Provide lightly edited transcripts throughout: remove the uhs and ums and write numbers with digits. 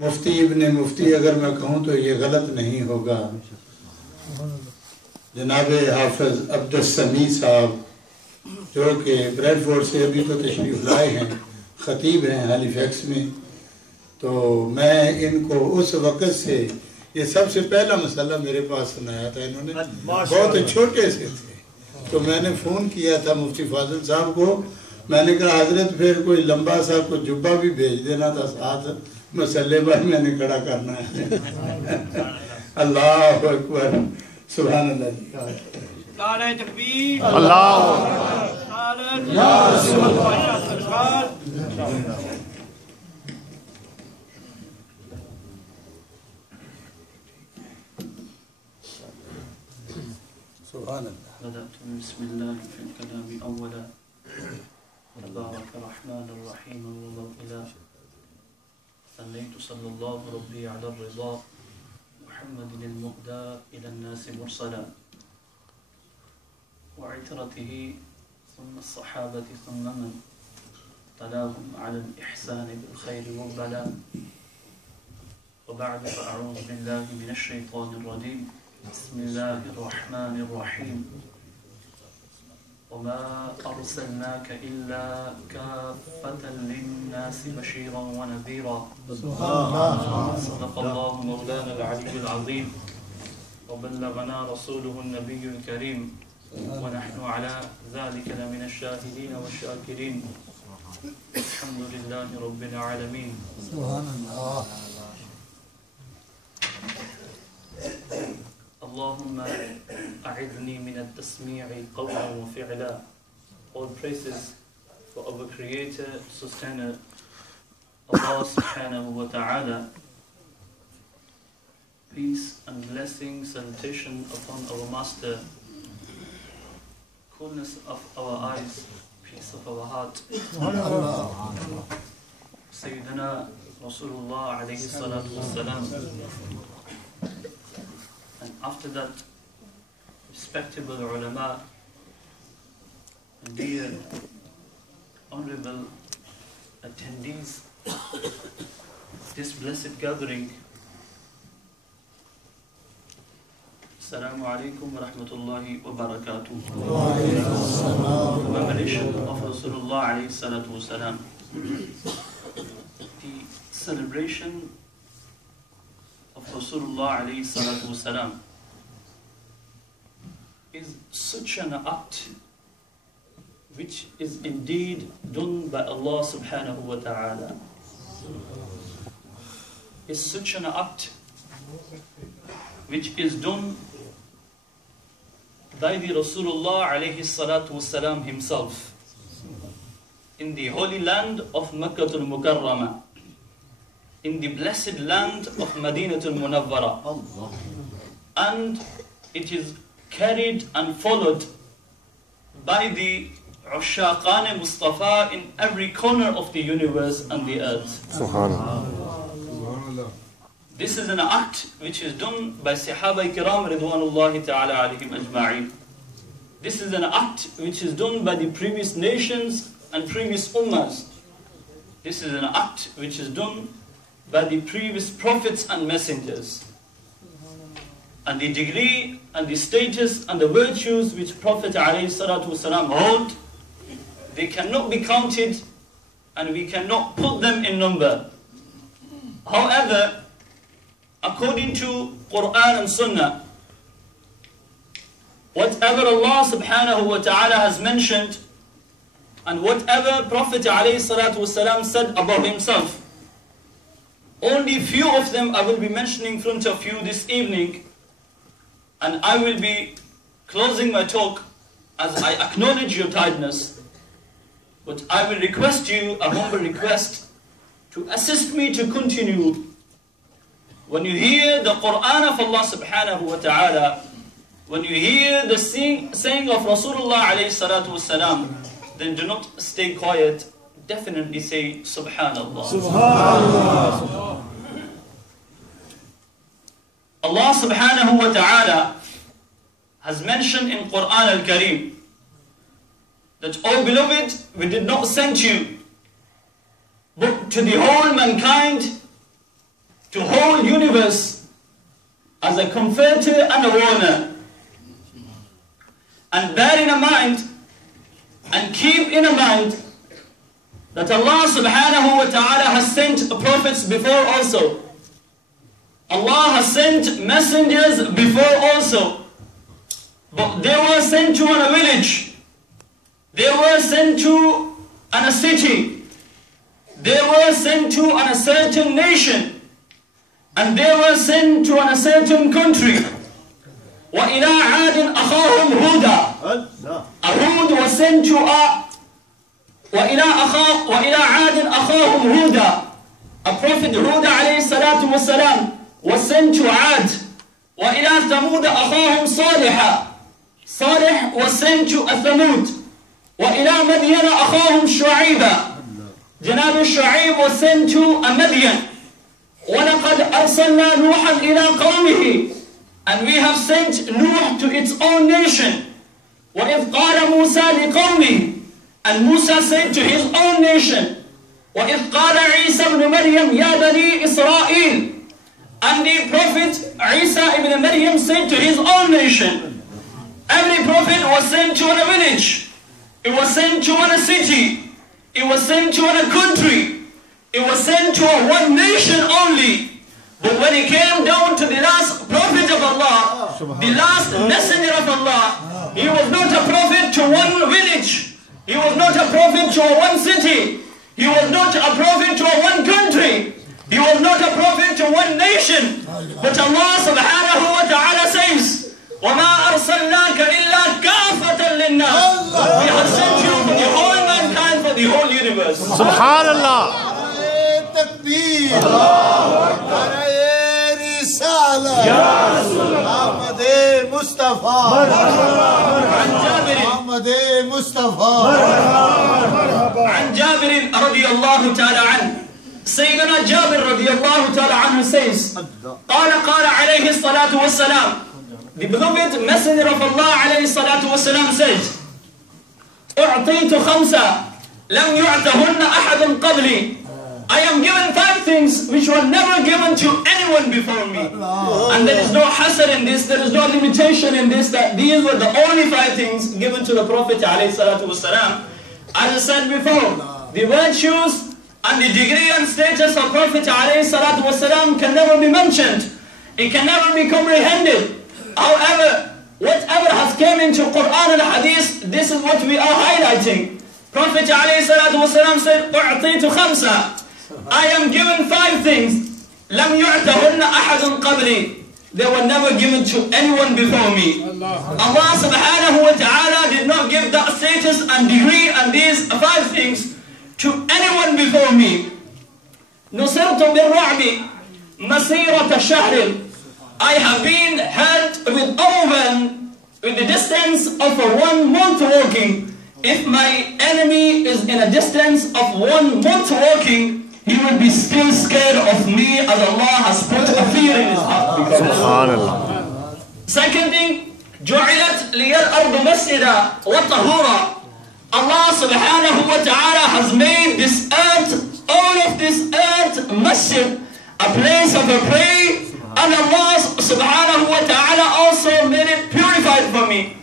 मुफ्ती इब्ने मुफ्ती अगर मैं कहूँ तो ये गलत नहीं होगा। जनाब हाफिज अब्दुस समी साहब जो कि ब्रेडफोर्ड से अभी तो तशरीफ़ लाए हैं, ख़तीब हैं हैलिफैक्स में, तो मैं इनको उस वक़्त से ये सबसे पहला मसला मेरे पास सुनाया था। इन्होंने बहुत छोटे से थे तो मैंने फ़ोन किया था मुफ्ती फाजिल साहब को। मैंने कहा हजरत फिर कोई लंबा सा कुछ जुब्बा भी भेज देना था साथ, मसले पर मैंने खड़ा करना है। अल्लाह अकबर, सुभान अल्लाह, नारे तकबीर, अल्लाह या रसूल अल्लाह सरकार। सुभान अल्लाह। बिस्मिल्लाह फिल कलाम अव्वला तबारक रहमान रहीम वल्लाह सल्लैतु सल्लल्लाहु रब्बी अला रिज़ा मुहम्मदिन अल-मुहदा इला अन्नास मुरसला व इतरतिही सुम्मा अस्सहाबति सुम्मा मन तलाहुम अला al-ihsan bil khayr wal bala व बअद फअऊज़ु बिल्लाहि मिनश शैतानिर रजीम बिस्मिल्लाहिर रहमानिर रहीम وما أرسلناك إلا كافة للناس بشيرا ونذيرا صدق الله مولانا العلي العظيم وبلغنا رسوله النبي الكريم ونحن على ذلك لمن الشاهدين والشاكرين الحمد لله رب العالمين. سبحان الله. اللهم أعذني من التسميع قولا وفعلا. All praises for our Creator, Sustainer, Allah subhanahu wa ta'ala. Peace and blessing, salutation upon our Master, coolness of our eyes, peace of our heart. Sayyidina Rasulullah alayhi salatu wassalam. And after that, respectable ulama and dear honorable attendees this blessed gathering, Assalamu alaikum wa rahmatullahi wa barakatuh. Commemoration of Rasulullah alayhi salatu wasalam. The celebration of Rasulullah alayhi salatu wasalam is such an act which is indeed done by Allah subhanahu wa ta'ala. Is such an act which is done by the Rasulullah alayhi salatu wasalam himself in the holy land of Makkah al-Mukarramah, in the blessed land of Madinatul Munawwara, and it is carried and followed by the Ushaqan Mustafa in every corner of the universe and the earth. Subhanallah. This is an act which is done by Sahaba Kiram Ridwanullahi Ta'ala alayhim ajma'in. This is an act which is done by the previous nations and previous ummahs. This is an act which is done by the previous prophets and messengers. And the degree and the status and the virtues which Prophet ﷺ hold, they cannot be counted and we cannot put them in number. However, according to Quran and Sunnah, whatever Allah subhanahu wa ta'ala has mentioned and whatever Prophet ﷺ said about himself, only few of them I will be mentioning in front of you this evening, and I will be closing my talk as I acknowledge your tiredness. But I will request you, a humble request, to assist me to continue. When you hear the Quran of Allah subhanahu wa ta'ala, when you hear the saying of Rasulullah alayhi salatu wasalam, then do not stay quiet. Definitely say Subhanallah. Subhanallah. Allah subhanahu wa ta'ala has mentioned in Quran al-Kareem that, O beloved, we did not send you but to the whole mankind to whole universe as a comforter and a warner. And bear in mind and keep in mind that Allah subhanahu wa ta'ala has sent prophets before also. Allah has sent messengers before also. But they were sent to a village. They were sent to a city. They were sent to a certain nation. And they were sent to a certain country. وَإِلَىٰ عَادٍ أَخَاهُمْ هُودًا. Hud was sent to وَإِلَىٰ عَادٍ أَخَاهُمْ هُودًا. A prophet Hud alayhi salatu wasalam was sent to Ad. وَإِلَىٰ ثَمُودَ أَخَاهُمْ صَالِحًا. Salih was sent to Thamud. وَإِلَىٰ مَدْيَنَ أَخَاهُمْ شُعَيْبًا. Janab Shu'aib was sent to Madian. وَلَقَدْ أَرْسَلْنَا نُوحًا إِلَىٰ قَوْمِهِ. And we have sent Nuh to its own nation. وَإِذْ قَالَ مُوسَى لِقَوْمِهِ. And Musa said to his own nation. وَإِذْ قَالَ عِيسَى ibn Maryam يَا بَنِي إِسْرَائِيلِ. And the prophet Isa ibn Maryam said to his own nation. Every prophet was sent to a village. It was sent to a city. It was sent to a country. It was sent to one nation only. But when it came down to the last prophet of Allah, the last messenger of Allah, he was not a prophet to one village. He was not a prophet to one city. He was not a prophet to one country. He was not a prophet to one nation. But Allah subhanahu wa ta'ala says, وَمَا أَرْسَلْنَاكَ إِلَّا كَافَةً لِلنَّاسِ. We have sent you for the whole mankind, for the whole universe. Subhanallah. تكبير رسالة محمد مصطفى محمد مصطفى عن جابر رضي الله تعالى عنه. Sayyidina Jabir radiyallahu ta'ala anhu says, قال عليه الصلاة والسلام. The beloved messenger of Allah عليه الصلاة والسلام said, أعطيت خمسة لم يعطهن أحد قبلي. I am given 5 things which were never given to anyone before me. And there is no hasad in this, there is no limitation in this, that these were the only 5 things given to the Prophet ﷺ. As I said before, the virtues and the degree and status of Prophet ﷺ can never be mentioned. It can never be comprehended. However, whatever has come into Quran and Hadith, this is what we are highlighting. Prophet ﷺ said, أعطيت خمسة. I am given 5 things. لم يعطهن أحد قبلي. They were never given to anyone before me. Allah subhanahu wa ta'ala did not give that status and degree and these 5 things to anyone before me. نصرت بالرعب مسيرة شهر. I have been hurt with overwhelm with the distance of 1 month walking. If my enemy is in a distance of 1 month walking, he will be still scared of me, as Allah has put a fear in his heart. Second thing, جُعِلَتْ لِيَ الْأَرْضُ مَسْجِدًا وَطَهُورًا. Allah subhanahu wa ta'ala has made this earth, all of this earth, masjid, a place of a prayer. And Allah subhanahu wa ta'ala also made it purified for me.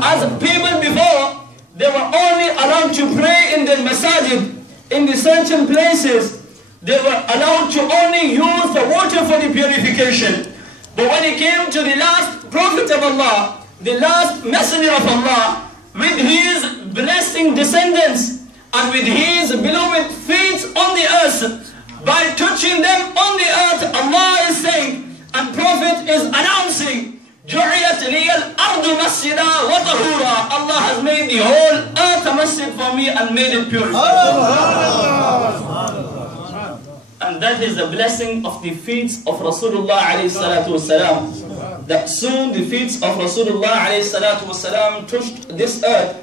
As people before, they were only allowed to pray in the masajid, in the certain places. They were allowed to only use the water for the purification. But when it came to the last prophet of Allah, the last messenger of Allah, with his blessing descendants and with his beloved feet on the earth, by touching them on the earth, Allah is saying, and Prophet is announcing, جُعِلَتْ لِيَ الْأَرْضُ مَسْجِدًا وَطَهُورًا. Allah has made the whole earth a masjid for me and made it purified. And that is the blessing of the feet of Rasulullah alayhi salatu wasalam. That soon the feet of Rasulullah alayhi salatu wasalam touched this earth.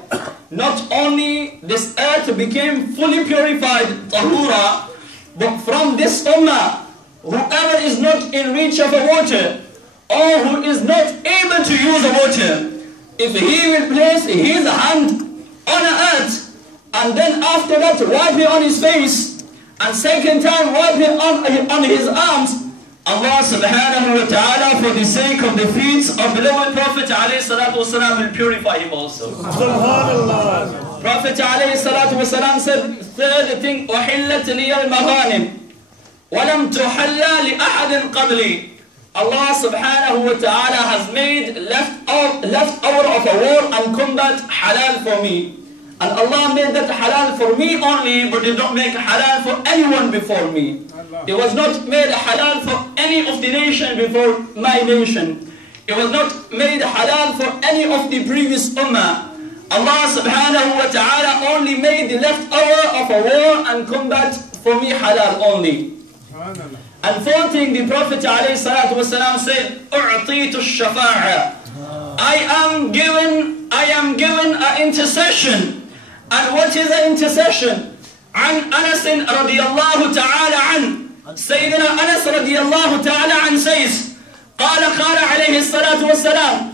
Not only this earth became fully purified, tahura, but from this ummah, whoever is not in reach of a water, or who is not able to use the water, if he will place his hand on the earth, and then after that wipe it on his face, and second time wipe it on his arms, Allah subhanahu wa ta'ala, for the sake of the feet of beloved Prophet alayhi salatu wasalam, will purify him also. Subhanallah. Prophet alayhi salatu wasalam said, third thing, أُحِلَّتْ لِيَ الْمَغَانِمْ وَلَمْ تُحَلَّ لِأَحَدٍ قَبْلِي. Allah subhanahu wa ta'ala has made leftover of a war and combat halal for me. And Allah made that halal for me only, but did not make halal for anyone before me. It was not made halal for any of the nation before my nation. It was not made halal for any of the previous ummah. Allah subhanahu wa ta'ala only made the leftover of a war and combat for me halal only. And fourth thing, the Prophet alayhi salatu wasalam said, أُعْطِيتُ الشَّفَاعَةِ. I am given an intercession. And what is an intercession? عن أنس رضي الله تعالى عنه. Sayyidina Anas رضي الله تعالى عنه says, قال عليه الصلاة والسلام.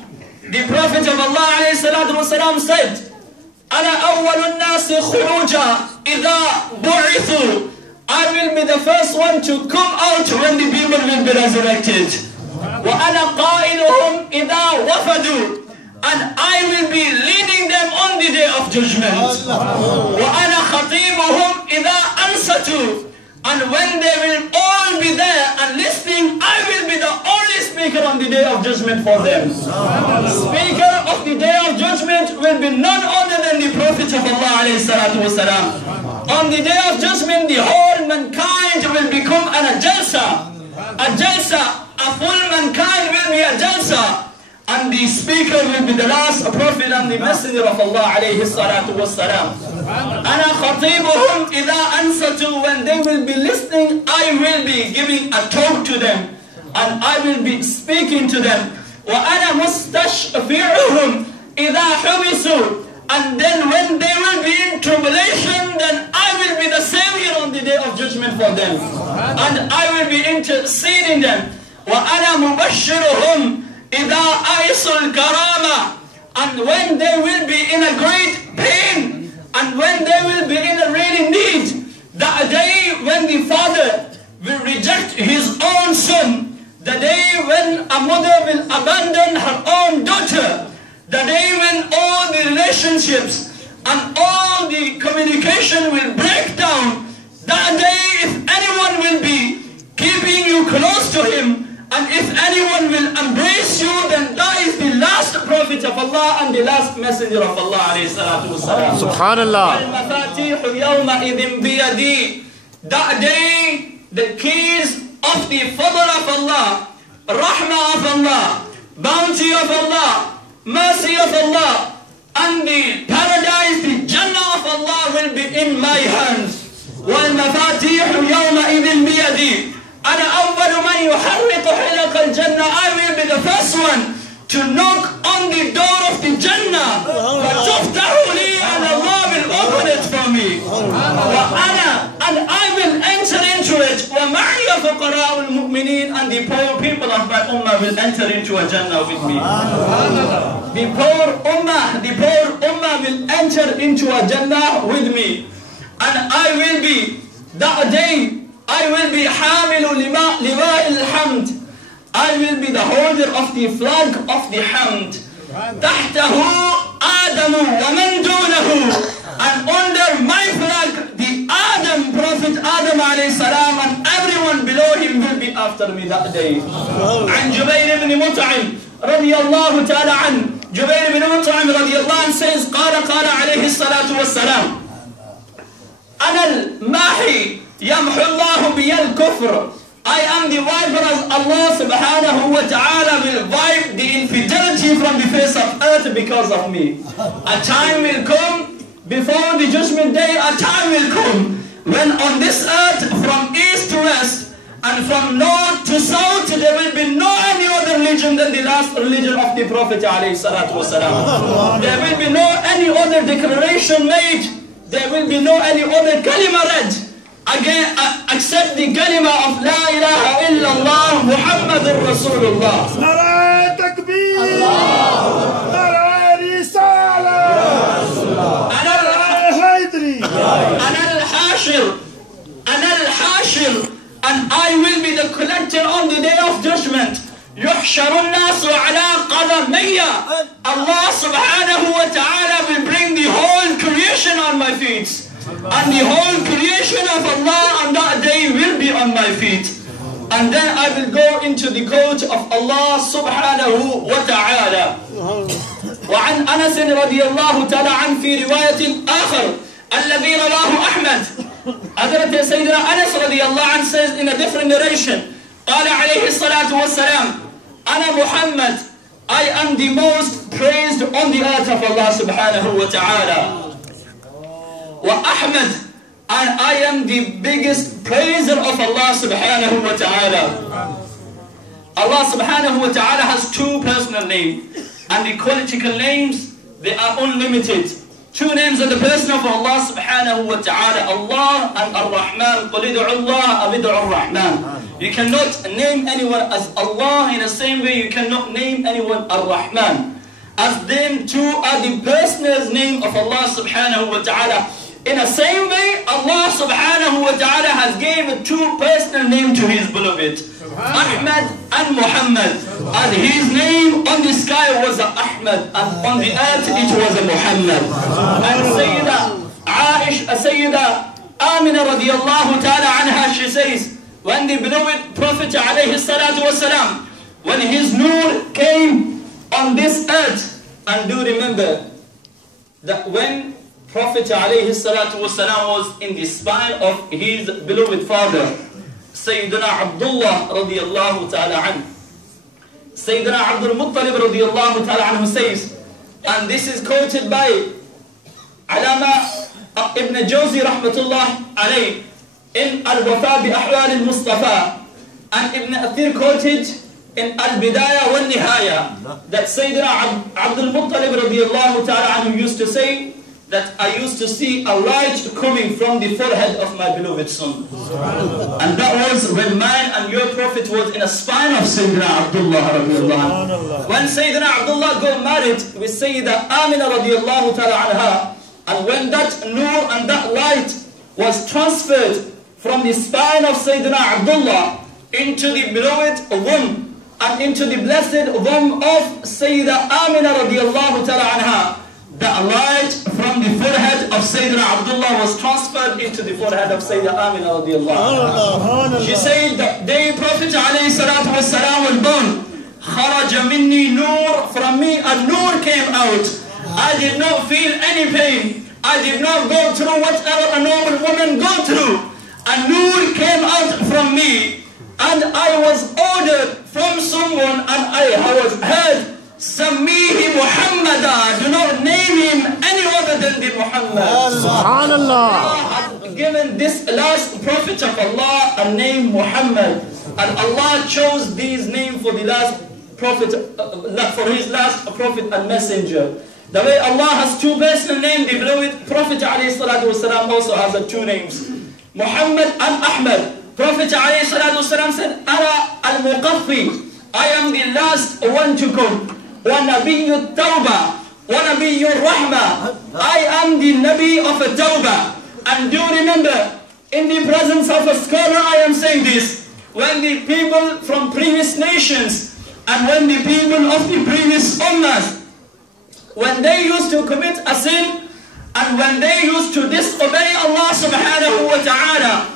The Prophet of Allah عليه الصلاة والسلام said, أنا أول الناس خروجا إذا بعثوا. I will be the first one to come out when the people will be resurrected. وأنا قائلهم إذا وفدوا. And I will be leading them on the day of judgment. وَأَنَا خَطِيبُهُمْ إِذَا أَنْصَتُوا. And when they will all be there and listening, I will be the only speaker on the day of judgment for them. Speaker of the day of judgment will be none other than the Prophet of Allah alayhi salatu wasalam. On the day of judgment, the whole mankind will become a jalsa. A jalsa, a full mankind will be a jalsa. And the speaker will be the last prophet and the messenger of Allah alayhi salatu wassalam. Ana khatibuhum idha ansatu. When they will be listening, I will be giving a talk to them. And I will be speaking to them. Wa ana mustashfi'uhum idha hubisu. And then when they will be in tribulation, then I will be the savior on the day of judgment for them. And I will be interceding them. Wa ana mubashiruhum إِذَا أَيْسُ الْكَرَامَةِ. And when they will be in a great pain, and when they will be in a really need, the day when the father will reject his own son, the day when a mother will abandon her own daughter, the day when all the relationships and all the communication will break down, that day if anyone will be keeping you close to him, and if anyone will embrace you, then that is the last prophet of Allah and the last messenger of Allah alayhi salatu wasalam. Subhanallah. Al-mafatihu yawma idhin biyadi. That day, the keys of the fadl of Allah, rahmah of Allah, bounty of Allah, mercy of Allah, and the paradise, the Jannah of Allah will be in my hands. Wal-mafatihu yawma idhin biyadi. أنا أول من يحرق حلق الجنة. I will be the first one to knock on the door of the Jannah. فَتُفْتَحُ لِي. And Allah will open it for me. And I will enter into it. وَمَعِيَ فُقَرَاءُ الْمُؤْمِنِينَ. And the poor people of my ummah will enter into a Jannah with me. The poor ummah will enter into a Jannah with me. And I will be, that day, I will be حامل لواء الحمد. I will be the holder of the flag of the hamd. تحته آدم ومن دونه. And under my flag, the Prophet Adam alayhi salam, and everyone below him will be after me that day. عن جبير بن مطعم رضي الله تعالى عنه. جبير بن مطعم رضي الله عنه says, قال عليه الصلاة والسلام, أنا الماحي يمحو الله بي الكفر. I am the wiper as Allah subhanahu wa ta'ala will wipe the infidelity from the face of earth because of me. A time will come before the judgment day, a time will come when on this earth from east to west and from north to south there will be no any other religion than the last religion of the Prophet alayhi salatu wasalam. There will be no any other declaration made. There will be no any other kalima read again except the kalima of La ilaha illallah Muhammadur Rasulullah. Nara takbir, Nara risala, Nara haydri, Ana al-hashir, and I will be the collector on the day يحشر الناس على قدمي. Allah subhanahu wa ta'ala will bring the whole creation on my feet. And the whole creation of Allah on that day will be on my feet. And then I will go into the court of Allah subhanahu wa ta'ala. وعن أنس رضي الله تعالى عنه في رواية آخر الذي رواه أحمد. Hazrat Sayyidina Anas رضي الله عنه says in a different narration, قال عليه الصلاة والسلام, أنا محمد, I am the most praised on the earth of Allah subhanahu wa ta'ala. وأحمد, and I am the biggest praiser of Allah subhanahu wa ta'ala. Allah subhanahu wa ta'ala has two personal names, and the qualical names, they are unlimited. Two names are the person of Allah subhanahu wa ta'ala, Allah and Ar-Rahman. قُلِ ادْعُوا اللَّهَ أَوِ ادْعُوا الرَّحْمَنَ. You cannot name anyone as Allah in the same way you cannot name anyone Ar-Rahman. As them two are the personal name of Allah subhanahu wa ta'ala. In the same way, Allah subhanahu wa ta'ala has given two personal names to His beloved, Ahmad and Muhammad. And His name on the sky was Ahmad, and on the earth it was Muhammad. And Sayyida Amina radiallahu ta'ala anha, she says, when the beloved Prophet alayhi salatu wasalam, when his nur came on this earth, and do remember that when Prophet alayhi salatu wasalam was in the spine of his beloved father, Sayyidina Abdullah radiallahu ta'ala anhu. Sayyidina Abdul Muttalib radiallahu ta'ala anhu says, and this is quoted by Alama Ibn Jawzi rahmatullah alayh in Al-Wafa bi Ahwal al-Mustafa, and Ibn Athir quoted in Al-Bidayah wal Nihaya that Sayyidina Abdul Muttalib radiallahu ta'ala anhu used to say that I used to see a light coming from the forehead of my beloved son. And that was when mine and your Prophet was in a spine of Sayyidina Abdullah radiallahu anhu. When Sayyidina Abdullah got married with Sayyida Amina radiallahu ta'ala anha, and when that nur and that light was transferred from the spine of Sayyidina Abdullah into the beloved womb and into the blessed womb of Sayyida Amina radiallahu ta'ala anha, the light from the forehead of Sayyidina Abdullah was transferred into the forehead of Sayyida Amina radiallahu anha. She said that the Prophet alayhi salatu wassalam was born. Kharaja minni nur, from me a nur came out. I did not feel any pain. I did not go through whatever a normal woman go through. A nur came out from me, and I was ordered from someone, and I was heard, Sammihi Muhammada, do not name him any other than the Muhammad. Subhanallah. Allah had given this last prophet of Allah a name Muhammad, and Allah chose these names for the last prophet, for his last prophet and messenger. The way Allah has two personal names, the beloved Prophet ﷺ also has two names, Muhammad and Ahmad. Prophet ﷺ said, Ana al-Muqaffi, I am the last one to come. Wa Nabiyyu Tawbah, wa Nabiyyu Rahmah, I am the Nabi of a Tawbah. And do remember, in the presence of a scholar I am saying this, when the people from previous nations and when the people of the previous ummahs, when they used to commit a sin and when they used to disobey Allah subhanahu wa ta'ala,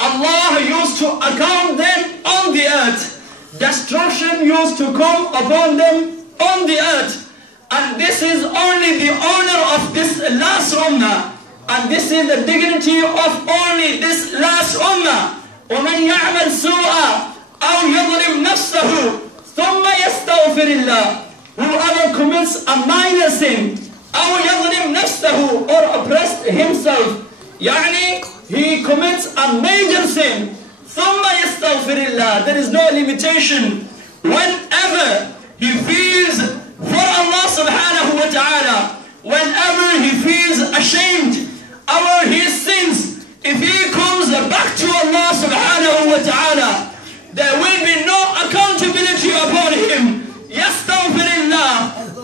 Allah used to account them on the earth. Destruction used to come upon them on the earth. And this is only the honor of this last ummah. And this is the dignity of only this last ummah. وَمَنْ يَعْمَلْ سُوءًا أَوْ يَظْلِمْ نَفْسَهُ ثُمَّ يَسْتَغْفِرِ اللَّهِ. Whoever commits a minor sin, أو يظلم نفسه, or oppressed himself, يعني he commits a major sin, ثم يستغفر الله. There is no limitation. Whenever he feels for Allah subhanahu wa ta'ala, whenever he feels ashamed over his sins, if he comes back to Allah subhanahu wa ta'ala, there will be no accountability upon him. يستغفر الله,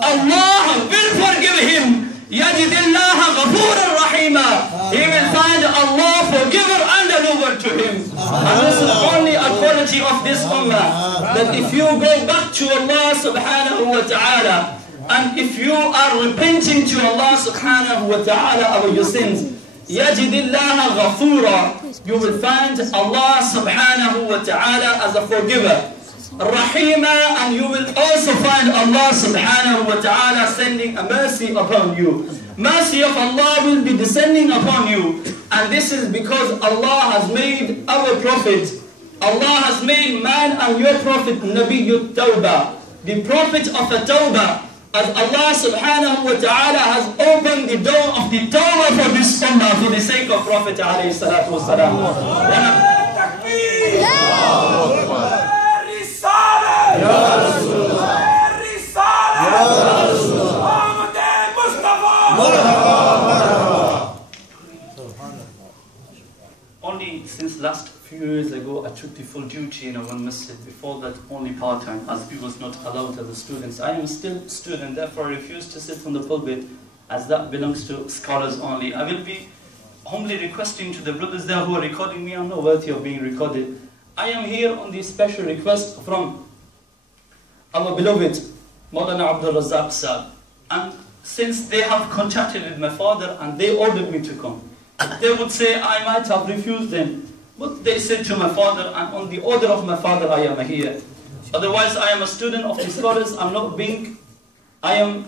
Allah will forgive him. يجد الله غفورا رحيما, he will find Allah forgiver and a lover to him. And this is only a quality mercy of this ummah, that if you go back to Allah subhanahu wa ta'ala, and if you are repenting to Allah subhanahu wa ta'ala about your sins, يَجِدِ اللَّهَ غَفُورًا, you will find Allah subhanahu wa ta'ala as a forgiver. Rahima, and you will also find Allah subhanahu wa ta'ala sending a mercy upon you. Mercy of Allah will be descending upon you. And this is because Allah has made our Prophet, Allah has made man and your Prophet Nabiyyut Tawbah, the Prophet of a Tawbah, as Allah subhanahu wa ta'ala has opened the door of the Tawbah for this ummah for the sake of Prophet alayhi salatu wa salam. Only since last few years ago I took the full duty in one masjid. Before that only part-time, as we was not allowed as a student. I am still a student, therefore I refuse to sit on the pulpit, as that belongs to scholars only. I will be humbly requesting to the brothers there who are recording me, I'm not worthy of being recorded. I am here on the special request from our beloved Maulana Abdul Razak Sahib. And since they have contacted with my father and they ordered me to come, they would say I might have refused them. But they said to my father, and on the order of my father I am here. Otherwise I am a student of the scholars, I am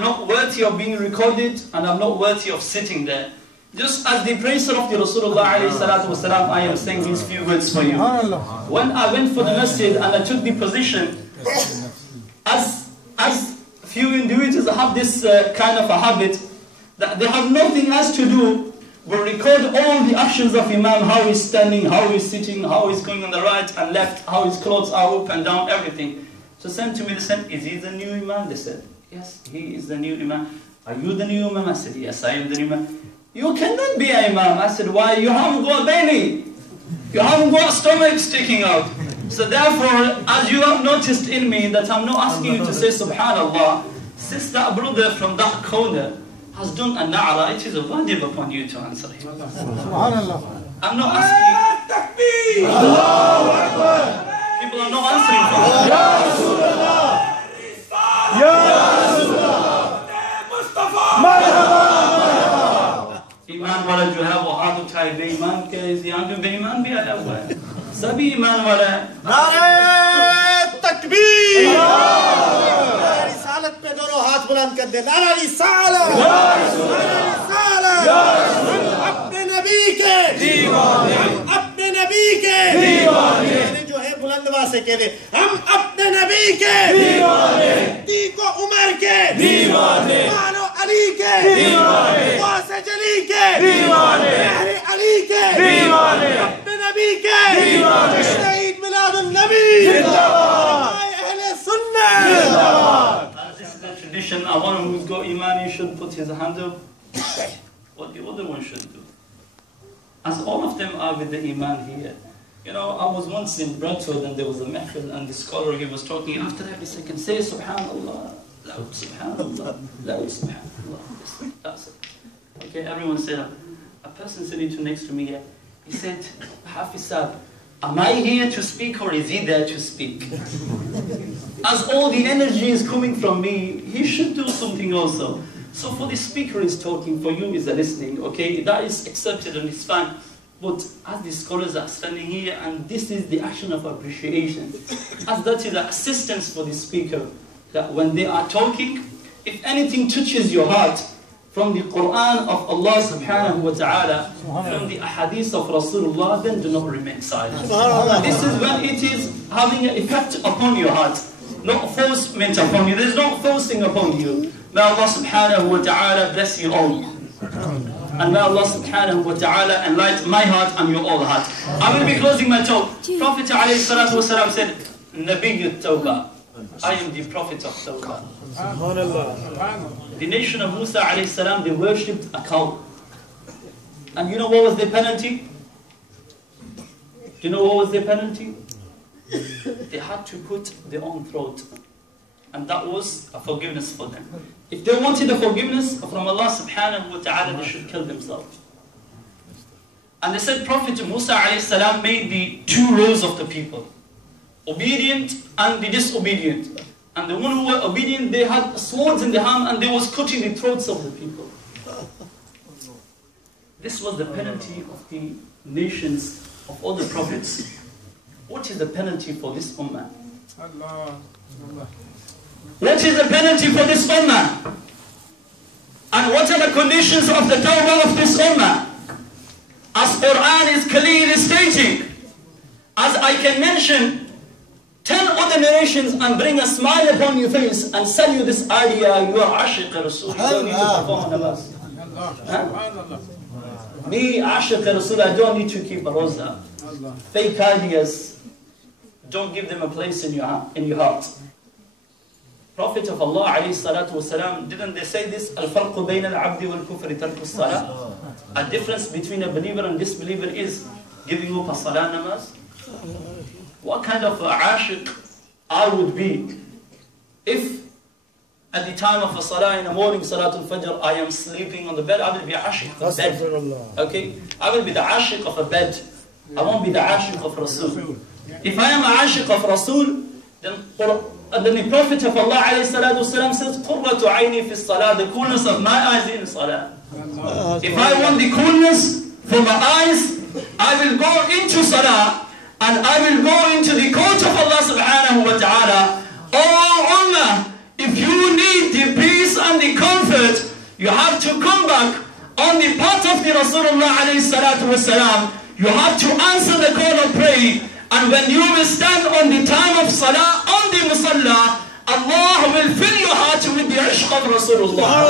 not worthy of being recorded, and I'm not worthy of sitting there. Just as the praiser of the Rasulullah alayhi salatu wasalam, I am saying these few words for you. When I went for the masjid and I took the position, as few individuals have this kind of a habit, that they have nothing else to do but record all the actions of Imam, how he's standing, how he's sitting, how he's going on the right and left, how his clothes are up and down, everything. So sent to me, they said, is he the new Imam? They said, yes, he is the new Imam. Are you the new Imam? I said, yes, I am the new Imam. You cannot be an Imam. I said, why? You haven't got a belly. You haven't got a stomach sticking out. So therefore, as you have noticed in me that I'm not asking you to say Subhanallah, since that brother from that corner has done a na'ra, it is a wajib upon you to answer him. Subhanallah. I'm not asking you. People are not answering for me. Ya Rasulullah. Ya Rasulullah. Marhaba. ईमान वाला जो है वो हाथ उठाए बेईमान के यहाँ जो बेईमान भी आया हुआ है सभी ईमान वाला है नारे तकबीर रिसालत पे दोनों हाथ बुलंद कर दे नारा रिसालत हम अपने नबी के दीवाने हम अपने नबी के दीवाने जो है बुलंद आवाज से कह दे हम अपने नबी के दीवाने तीको उमर के दीवाने मानो अली के दीवाने वासे जली के दीवाने मेहरे अली के दीवाने अपने नबी के दीवाने शहीद मिलाद नबी जिंदाबाद अहले सुन्नत जिंदाबाद. This is the tradition. One who's got iman, he should put his hand up. What the other one should do. As all of them are with the iman here. You know, I was once in Bradford and there was a mehfil and the scholar, he was talking, after every second, say Subhanallah, loud Subhanallah, loud Subhanallah. That's it. Okay, everyone said, a person sitting next to me here, he said, Hafiz Sahib, am I here to speak or is he there to speak? As all the energy is coming from me, he should do something also. So for the speaker is talking, for you is listening, okay? That is accepted and it's fine. But as the scholars are standing here, and this is the action of appreciation, as that is assistance for the speaker, that when they are talking, if anything touches your heart, from the Quran of Allah subhanahu wa ta'ala, from the ahadith of Rasulullah, then do not remain silent. This is when it is having an effect upon your heart, not forcement upon you. There is no forcing upon you. May Allah subhanahu wa ta'ala bless you all. And may Allah subhanahu wa ta'ala enlighten my heart and your all heart. I will be closing my talk. Prophet alayhi salatu wa salam said, Nabiyyut Tawbah. I am the Prophet of Tawbah. The nation of Musa alayhi salam, they worshipped a cow. And you know what was their penalty? Do you know what was their penalty? They had to put their own throat. And that was a forgiveness for them. If they wanted a forgiveness from Allah subhanahu wa ta'ala, they should kill themselves. And they said Prophet Musa alayhi salam made the two rows of the people, obedient and the disobedient. And the one who were obedient, they had swords in their hand and they was cutting the throats of the people. This was the penalty of the nations of all the prophets. What is the penalty for this ummah? What is the penalty for this ummah? And what are the conditions of the tawbah of this ummah? As Quran is clearly stating, as I can mention 10 other narrations and bring a smile upon your face and sell you this idea, you are Ashiq Rasul, you don't need to perform a namaz. Me, Ashiq Rasul, I don't need to keep a roza. Fake ideas, don't give them a place in your heart. Prophet of Allah alayhi salatu wasalam, didn't they say this? Al-farqu bayna al-abdi wal-kufri tarku as-salah. A difference between a believer and disbeliever is giving up a salah namaz. What kind of ashiq I would be if at the time of a salah in the morning, salatul fajr, I am sleeping on the bed? I will be ashiq of bed. Okay? I will be the ashiq of a bed. I won't be the ashiq of Rasul. If I am a ashiq of Rasul, then the Prophet of Allah alayhi salatu wasalam says, قُرَّةُ عَيْنِي فِي الصَّلَاةِ, the coolness of my eyes in salah. If I want the coolness for my eyes, I will go into salah and I will go into the court of Allah subhanahu wa ta'ala. Oh Ummah, if you need the peace and the comfort, you have to come back on the path of the Rasulullah alayhi salatu wasalam. You have to answer the call of prayer. And when you will stand on the time of salah, on the musalla, Allah will fill your heart with the ishq of Rasulullah.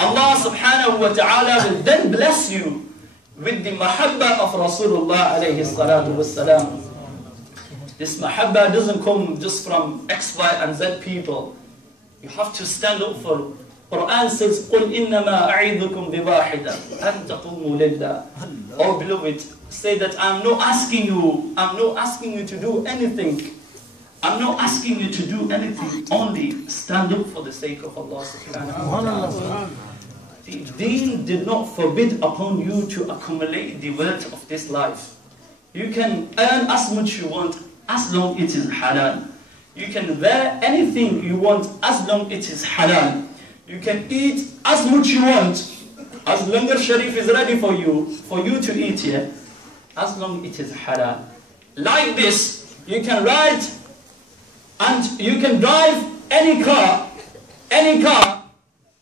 Allah subhanahu wa ta'ala will then bless you with the mahabba of Rasulullah alayhi salatu wassalam. This mahabba doesn't come just from X, Y, and Z people. You have to stand up for. Quran says, قُلْ إِنَّمَا أَعِذُكُمْ بِوَاحِدًا أَن تَقُومُوا لِلَّهِ. Oh beloved, say that I'm not asking you to do anything. I'm not asking you to do anything. Only stand up for the sake of Allah subhanahu wa ta'ala. The deen did not forbid upon you to accumulate the wealth of this life. You can earn as much you want as long it is halal. You can wear anything you want as long it is halal. You can eat as much you want, as Langar Sharif is ready for you to eat here, as long it is halal. Like this, you can ride and you can drive any car, and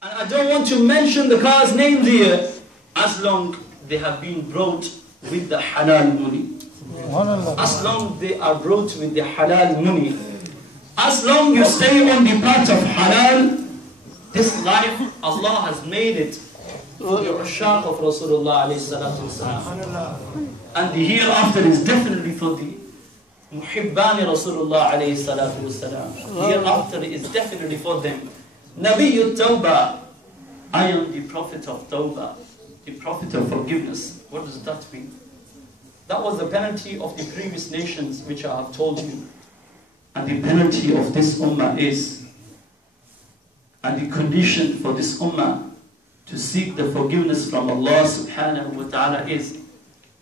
I don't want to mention the car's names here, as long they have been brought with the halal money. As long they are brought with the halal money. As long you stay on the path of halal, this life, Allah has made it for the ushaq of Rasulullah alayhi salatu wasalam. And the hereafter is definitely for the muhibbani Rasulullah alayhi salatu wasalam. Hereafter is definitely for them. Nabiyyu Tawbah, I am the Prophet of Tawbah, the Prophet of forgiveness. What does that mean? That was the penalty of the previous nations which I have told you. And the penalty of this ummah is, and the condition for this ummah to seek the forgiveness from Allah subhanahu wa ta'ala is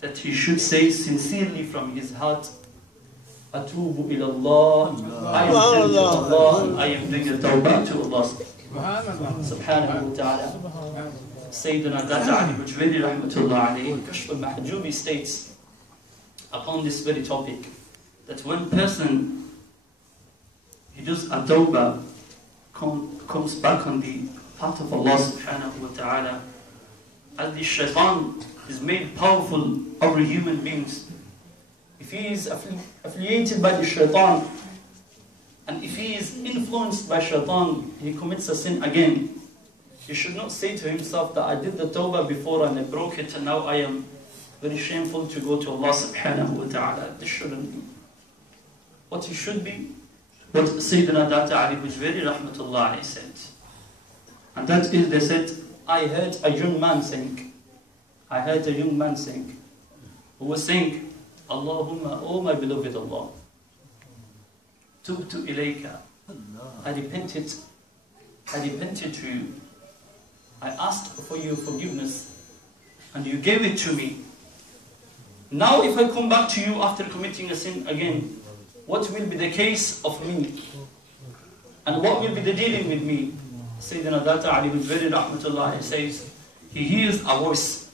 that he should say sincerely from his heart, Atubu ila Allah, I am to Allah, and I am doing a tawbah to Allah subhanahu wa ta'ala. Sayyidina Data Ali Bujwayli rahmatullah alayhi, Kashf al-Mahjubi states upon this very topic that when person he does a tawbah, comes back on the path of Allah subhanahu wa ta'ala, as the shaitan is made powerful over human beings. If he is affiliated by the shaitan, and if he is influenced by shaitan, he commits a sin again. He should not say to himself that I did the tawbah before and I broke it and now I am very shameful to go to Allah subhanahu wa ta'ala. This shouldn't be. What he should be, what Sayyidina Data Ali Bujwayli rahmatullah alayhi said. And that is, they said, I heard a young man saying, who was saying, Allahumma, oh my beloved Allah, tubtu ilayka, I repented to you. I asked for your forgiveness. and you gave it to me. Now if I come back to you after committing a sin again, what will be the case of me? And what will be the dealing with me? Sayyidina Data Ali bin Zayd rahmatullah says, he hears a voice.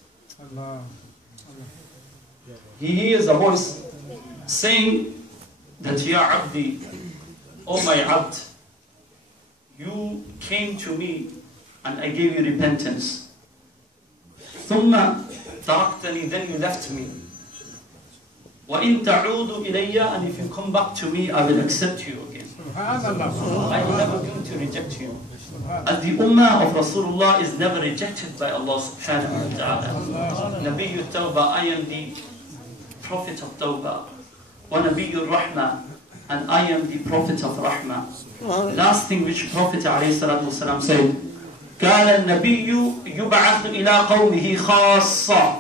He hears a voice saying that, Ya Abdi, O my Abd, you came to me and I gave you repentance. ثم تركتني, then you left me. وإن تعودوا إليّ, and if you come back to me, I will accept you again. I am never going to reject you. And the ummah of Rasulullah is never rejected by Allah subhanahu wa ta'ala. Nabiyyu Tawbah, I am the Prophet of Tawbah. Wa Nabiyyu Rahmah, and I am the Prophet of Rahmah. Last thing which Prophet alayhi salatu wasalam said, قال النبي يبعث إلى قومه خاصة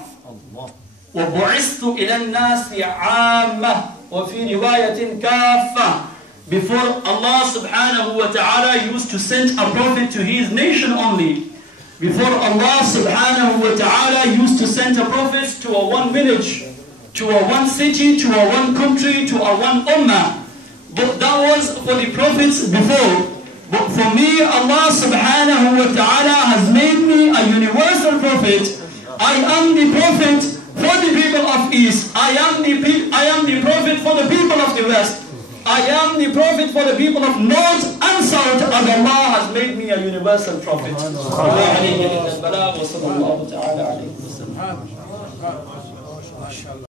وبعثت إلى الناس عامة وفي رواية كافة. Before Allah subhanahu wa ta'ala used to send a prophet to his nation only. Before Allah subhanahu wa ta'ala used to send a prophet to a one village, to a one city, to a one country, to a one ummah. But that was for the prophets before. But for me, Allah subhanahu wa ta'ala has made me a universal prophet. I am the prophet for the people of East. I am the prophet for the people of the West. I am the prophet for the people of North and South, and Allah has made me a universal prophet.